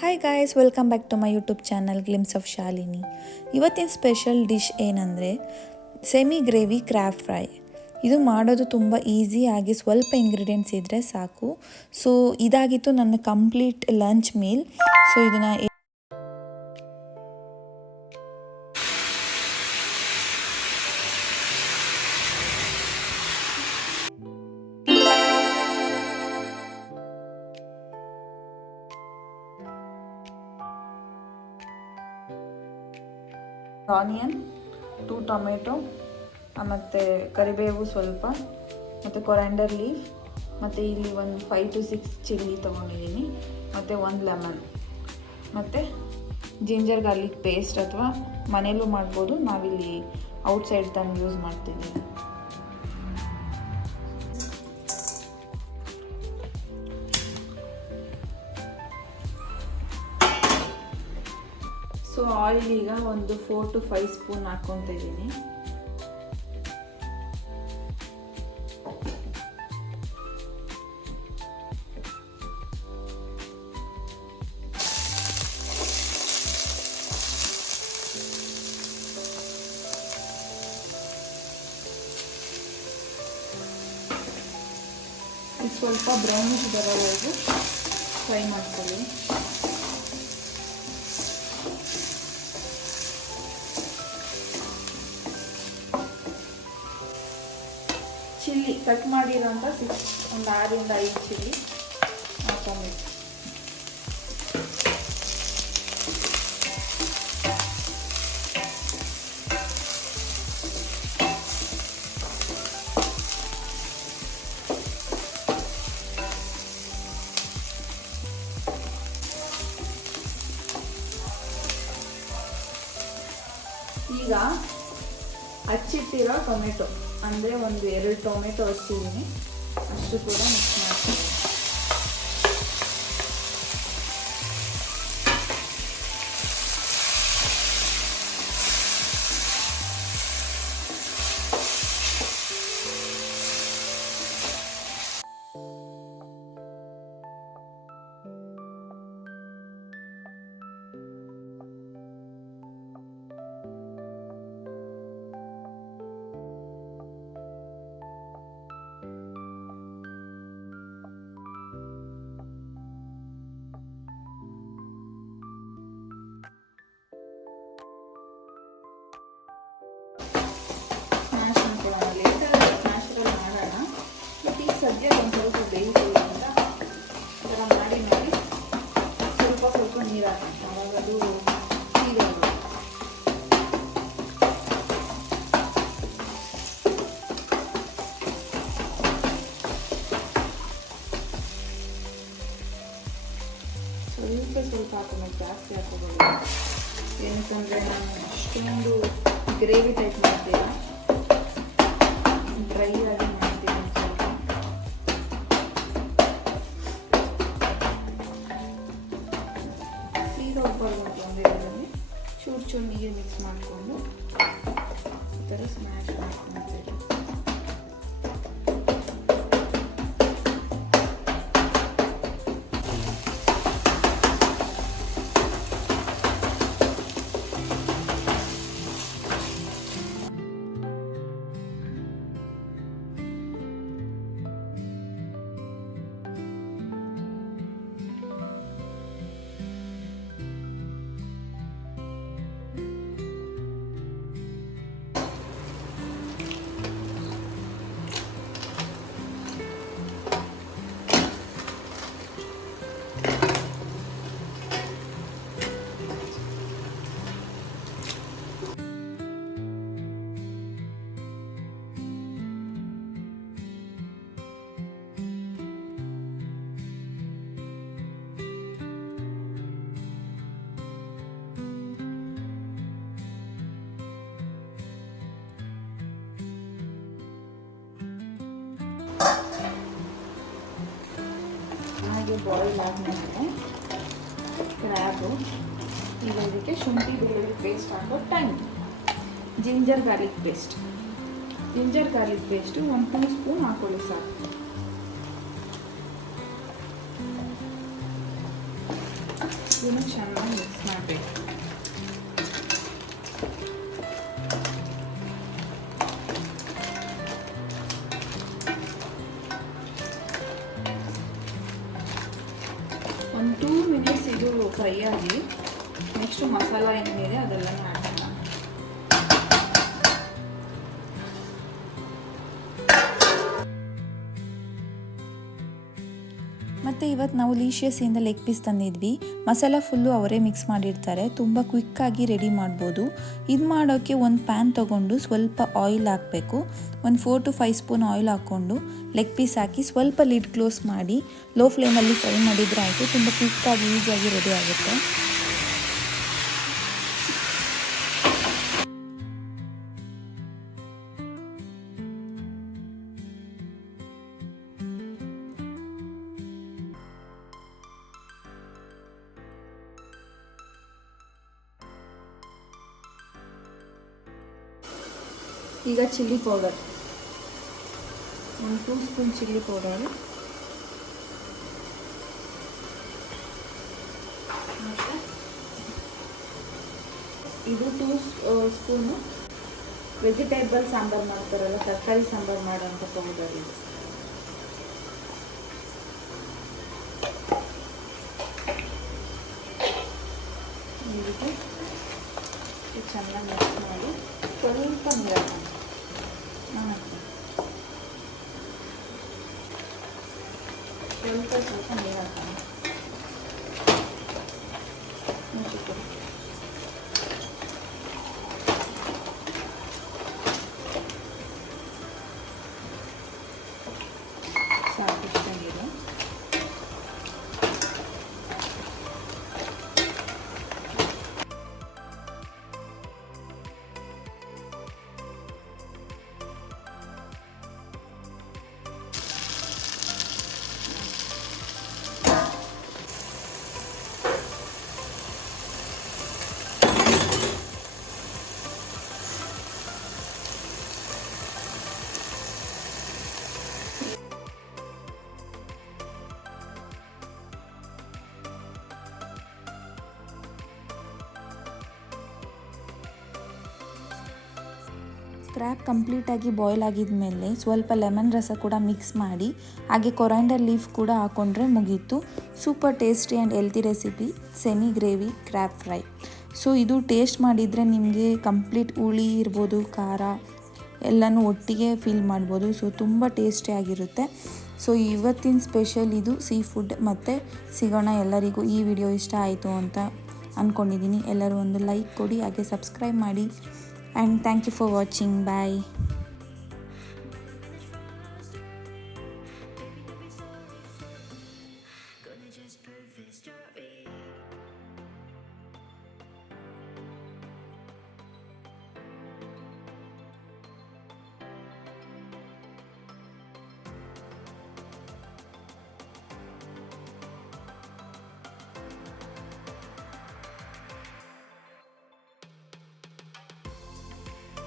Hi guys, welcome back to my YouTube channel glimpse of Shalini. ಇವತ್ತಿನ special dish ಏನಂದರೆ semi gravy crab fry. ಇದು ಮಾಡೋದು ತುಂಬ ಈಸಿಯಾಗಿ ಸ್ವಲ್ಪ ಇಂಗ್ರೀಡಿಯೆಂಟ್ಸ್ ಇದ್ದರೆ ಸಾಕು. ಸೊ ಇದಾಗಿತ್ತು ನನ್ನ ಕಂಪ್ಲೀಟ್ ಲಂಚ್ ಮೀಲ್. ಸೊ ಇದನ್ನು ಆನಿಯನ್, 2 ಟೊಮೆಟೊ, ಮತ್ತು ಕರಿಬೇವು ಸ್ವಲ್ಪ, ಮತ್ತು ಕೊರಿಯಾಂಡರ್ ಲೀಫ್, ಮತ್ತು ಇಲ್ಲಿ ಒಂದು 5 to 6 ಚಿಲ್ಲಿ ತೊಗೊಂಡಿದ್ದೀನಿ, ಮತ್ತು 1 ಲೆಮನ್, ಮತ್ತು ಜಿಂಜರ್ ಗಾರ್ಲಿಕ್ ಪೇಸ್ಟ್ ಅಥವಾ ಮನೆಯಲ್ಲೂ ಮಾಡ್ಬೋದು. ನಾವಿಲ್ಲಿ ಔಟ್ಸೈಡ್ ತಂದು ಯೂಸ್ ಮಾಡ್ತಿದ್ದೀನಿ. ಸೊ ಆಯಿಲ್ ಈಗ ಒಂದು 4 to 5 ಸ್ಪೂನ್ ಹಾಕ್ಕೊತಾ ಇದ್ದೀನಿ. ಸ್ವಲ್ಪ ಬ್ರೌನಿಶ್ ಬರೋವರೆಗೂ ಫ್ರೈ ಮಾಡ್ಕೊಳ್ಳಿ. ಚಿಲ್ಲಿ ಕಟ್ ಮಾಡಿರೋಂಥ ಒಂದು 6 ಇಂದ 5 ಚಿಲ್ಲಿ ಹಾಕೊಂಡ್ಬಿಟ್ಟು ಈಗ ಹಚ್ಚಿಟ್ಟಿರೋ ಟೊಮೆಟೊ ಅಂದರೆ ಒಂದು 2 ಟೊಮೆಟೊ ಹಚ್ಚಿದ್ದೀನಿ, ಅಷ್ಟು ಕೂಡ ಮಿಕ್ಸ್ ಮಾಡ್ತೀನಿ. ಸದ್ಯ ಒಂದು ಸ್ವಲ್ಪ ಬೇಯಿಸೋದು ಅಂತ ಥರ ಮಾಡಿ ಸ್ವಲ್ಪ ನೀರು ಹಾಕಿ ಆವಾಗ ಅದು ಹೀಗಾಗುತ್ತೆ. ಸ್ವಲ್ಪ ಹಾಕೋಬೇಕು, ಜಾಸ್ತಿ ಹಾಕೋಬೋದು. ಏನಕ್ಕಂದರೆ ನಾನು ಅಷ್ಟೊಂದು ಗ್ರೇವಿ ಟೈಪ್ ಮಾಡ್ತೀರಾ, ಡ್ರೈ ಆಗಿ ಮಾಡ್ತೀನಿ. ಒಂದೆರಡರಲ್ಲಿ ಚೂರು ನೀರು ಮಿಕ್ಸ್ ಮಾಡಿಕೊಂಡು ಈ ಥರ ಸ್ಮ್ಯಾಶ್ ಮಾಡ್ಕೊಳ್ತೀವಿ. ಹಾಗೆ ಬಾಯ್ಲ್ ಆದಮೇಲೆ ಕ್ರ್ಯಾಬು, ಈಗ ಇದಕ್ಕೆ ಶುಂಠಿ ಬೆಳ್ಳುಳ್ಳಿ ಪೇಸ್ಟ್ ಹಾಕೋ time. Ginger garlic paste 1 spoon ಹಾಕೊಳ್ಳಿ ಸಾಕು. ಇದನ್ನು ಚೆನ್ನಾಗಿ ಮಿಕ್ಸ್ ಮಾಡಬೇಕು. ಒಂದು 2 ಮಿನಿಟ್ಸ್ ಇದು ಫ್ರೈ ಆಗಿ ನೆಕ್ಸ್ಟ್ ಮಸಾಲ ಏನಿದೆ ಅದೆಲ್ಲ ಆ್ಯಡ್ ಮಾಡೋಣ. ಮತ್ತು ಇವತ್ತು ನಾವು ಲೀಶಿಯಸ್ಸಿಂದ ಲೆಗ್ ಪೀಸ್ ತಂದಿದ್ವಿ. ಮಸಾಲ ಫುಲ್ಲು ಅವರೇ ಮಿಕ್ಸ್ ಮಾಡಿರ್ತಾರೆ, ತುಂಬ ಕ್ವಿಕ್ಕಾಗಿ ರೆಡಿ ಮಾಡ್ಬೋದು. ಇದು ಮಾಡೋಕ್ಕೆ ಒಂದು ಪ್ಯಾನ್ ತೊಗೊಂಡು ಸ್ವಲ್ಪ ಆಯಿಲ್ ಹಾಕಬೇಕು. ಒಂದು 4 to 5 ಸ್ಪೂನ್ ಆಯಿಲ್ ಹಾಕ್ಕೊಂಡು ಲೆಗ್ ಪೀಸ್ ಹಾಕಿ ಸ್ವಲ್ಪ ಲಿಡ್ ಕ್ಲೋಸ್ ಮಾಡಿ ಲೋ ಫ್ಲೇಮಲ್ಲಿ ಫ್ರೈ ಮಾಡಿದರೆ ಆಯಿತು. ತುಂಬ ಕ್ವಿಕ್ಕಾಗಿ ಈಸಿಯಾಗಿ ರೆಡಿ ಆಗುತ್ತೆ. ಈಗ ಚಿಲ್ಲಿ ಪೌಡರ್, ಒಂದು 2 ಸ್ಪೂನ್ ಚಿಲ್ಲಿ ಪೌಡರು, ಮತ್ತು ಇದು 2 ಸ್ಪೂನು ವೆಜಿಟೇಬಲ್ ಸಾಂಬಾರು ಮಾಡ್ತಾರಲ್ಲ, ತರಕಾರಿ ಸಾಂಬಾರು ಮಾಡೋಂಥ ಪೌಡರ್ ಇದು. ಇದಕ್ಕೆ ಚೆನ್ನಾಗಿ ಮಿಕ್ಸ್ ಮಾಡಿ ಸ್ವಲ್ಪ ನೀರು ಸ್ವಲ್ಪ ನೀರು ಹಾಕೋಣ. ಮುಚ್ಚಿಕೊಡಿ. ಸಾಕಿಷ್ಟ ನೀರು. ಕ್ರ್ಯಾಬ್ ಕಂಪ್ಲೀಟಾಗಿ ಬಾಯ್ಲ್ ಆಗಿದ್ಮೇಲೆ ಸ್ವಲ್ಪ ಲೆಮನ್ ರಸ ಕೂಡ ಮಿಕ್ಸ್ ಮಾಡಿ ಹಾಗೆ ಕೊರಿಯಾಂಡರ್ ಲೀಫ್ ಕೂಡ ಹಾಕ್ಕೊಂಡ್ರೆ ಮುಗೀತು. Super tasty and healthy recipe semi gravy crab fry. So ಇದು ಟೇಸ್ಟ್ ಮಾಡಿದರೆ ನಿಮಗೆ ಕಂಪ್ಲೀಟ್ ಹುಳಿ ಇರ್ಬೋದು, ಖಾರ ಎಲ್ಲನೂ ಒಟ್ಟಿಗೆ ಫೀಲ್ ಮಾಡ್ಬೋದು. ಸೊ ತುಂಬ ಟೇಸ್ಟಿಯಾಗಿರುತ್ತೆ. ಸೊ ಇವತ್ತಿನ ಸ್ಪೆಷಲ್ ಇದು ಸೀ ಫುಡ್. ಮತ್ತು ಸಿಗೋಣ. ಎಲ್ಲರಿಗೂ ಈ ವಿಡಿಯೋ ಇಷ್ಟ ಆಯಿತು ಅಂತ ಅಂದ್ಕೊಂಡಿದ್ದೀನಿ. ಎಲ್ಲರೂ ಒಂದು ಲೈಕ್ ಕೊಡಿ, ಹಾಗೆ ಸಬ್ಸ್ಕ್ರೈಬ್ ಮಾಡಿ. And thank you for watching. Bye.